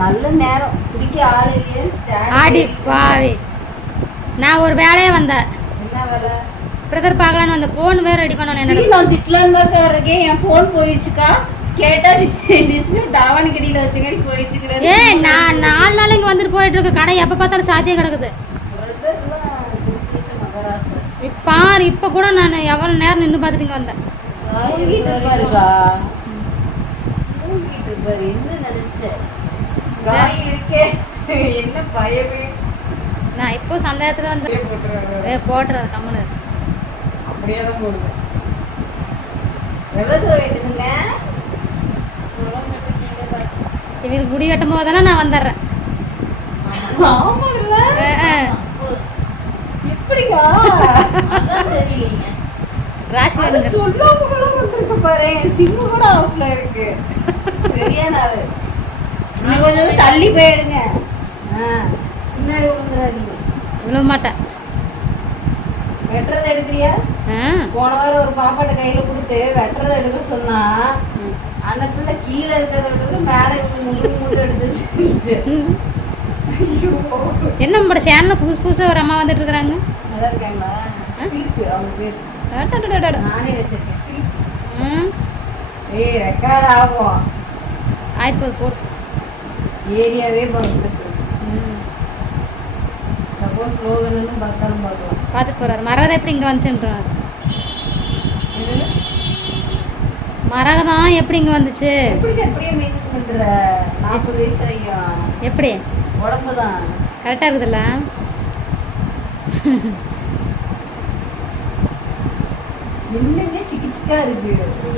நல்ல நேரம் குடிக்க ஆள் இல்லையே. ஆடி பாவி, நான் ஒரு வேலையே வந்தேன். என்ன வேலை? பிரதர் பார்க்கலான்னு வந்த ஃபோன் வேற ரெடி பண்ணணும். என்ன நான் திட்டலாம் தான் இருக்கேன். என் ஃபோன் போயிடுச்சுக்கா. கேட்டா டிஸ்பிளே தாவணி கடியில வச்சங்கடி போயிடுச்சுக்கிறேன். நான் 4 நாள் இங்க வந்துட்டு போயிட்டு இருக்க. கடை எப்ப பார்த்தாலும் சாத்தியே கிடக்குது. பாரு, இப்ப கூட நான் எவ்வளவு நேரம் நின்று பார்த்துட்டு இங்க வந்தேன். பாருக்கா, என்ன நினைச்சேன் என்ன பயமே. நான் இப்போ சந்தேகத்துல வந்து போட்டுறது கம்முனு அப்படியே தான் போடுவேன். எவ்வளவு வேண்டுங்க? இவருக்கு முடி வெட்டும் போதெல்லாம் நான் வந்துடுறேன். எப்படிங்க ராசி வந்திருக்கு பாரு. சிம்மு கூட ஆஃப்ல இருக்கு. சரியான ஆளு. கொஞ்சம் தள்ளி போயிடுங்க. பின்னாடி விழுந்துடாதீங்க. விழ மாட்டேன். வெட்டுறதை எடுக்கிறியா? போன வாரம் ஒரு பாப்பாட்ட கையில கொடுத்து வெட்டுறதை எடுக்க சொன்னா அந்த பிள்ளை கீழே இருக்கிறத விட்டு மேலே முட்டு எடுத்துச்சு. என்ன நம்மளோட சேனல்ல புதுசா ஒரு அம்மா வந்துட்டு இருக்காங்க. நல்லா இருக்காங்களா? சில்க் அவங்க பேர். நானே வச்சிருக்கேன் சில்க். ஏய் ரெக்கார்ட் ஆகும். ஆயிப்போது போட்டு ஏரியாவே பார்த்துட்டு. சப்போஸ் லோகன்னு பார்த்தாலும் பார்க்கலாம். பார்த்துட்டு போறாரு. மரகதம் எப்படி இங்கே வந்துச்சுன்றாரு. மரகதம் எப்படி இங்கே வந்துச்சு? எப்படியே மெயின்டைன் பண்ற? 40 வயசு வரைக்கும் எப்படி உடம்பு தான் கரெக்டாக இருக்குதுல்ல? என்னங்க சிக்கி சிக்கா இருக்கு.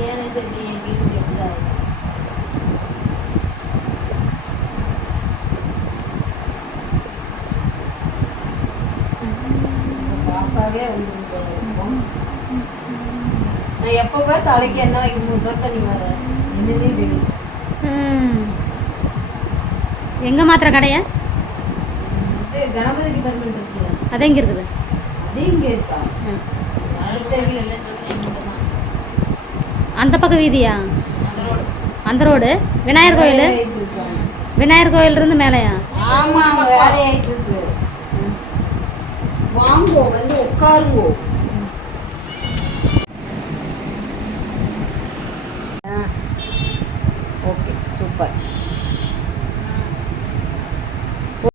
ஏன்னு தெரியல. என் வீட்டுக்கு எப்படி பாப்பாவே வந்து நான் எப்போ தலைக்கு என்ன வைக்கும் தண்ணி வர என்னதே தெரியும். எங்க மாத்திர கடையா? இது கணபதி டிபார்ட்மெண்ட் இருக்குல்ல, அது எங்க இருக்குது? அது இங்க இருக்கா? அந்த பக்கம் வீதியா? அந்த ரோடு விநாயகர் கோயில். விநாயகர் கோயில் இருந்து மேலையா? ஆமா, அங்க வேலையாயிட்டு இருக்கு. வாங்கோ வந்து உட்காருங்கோ.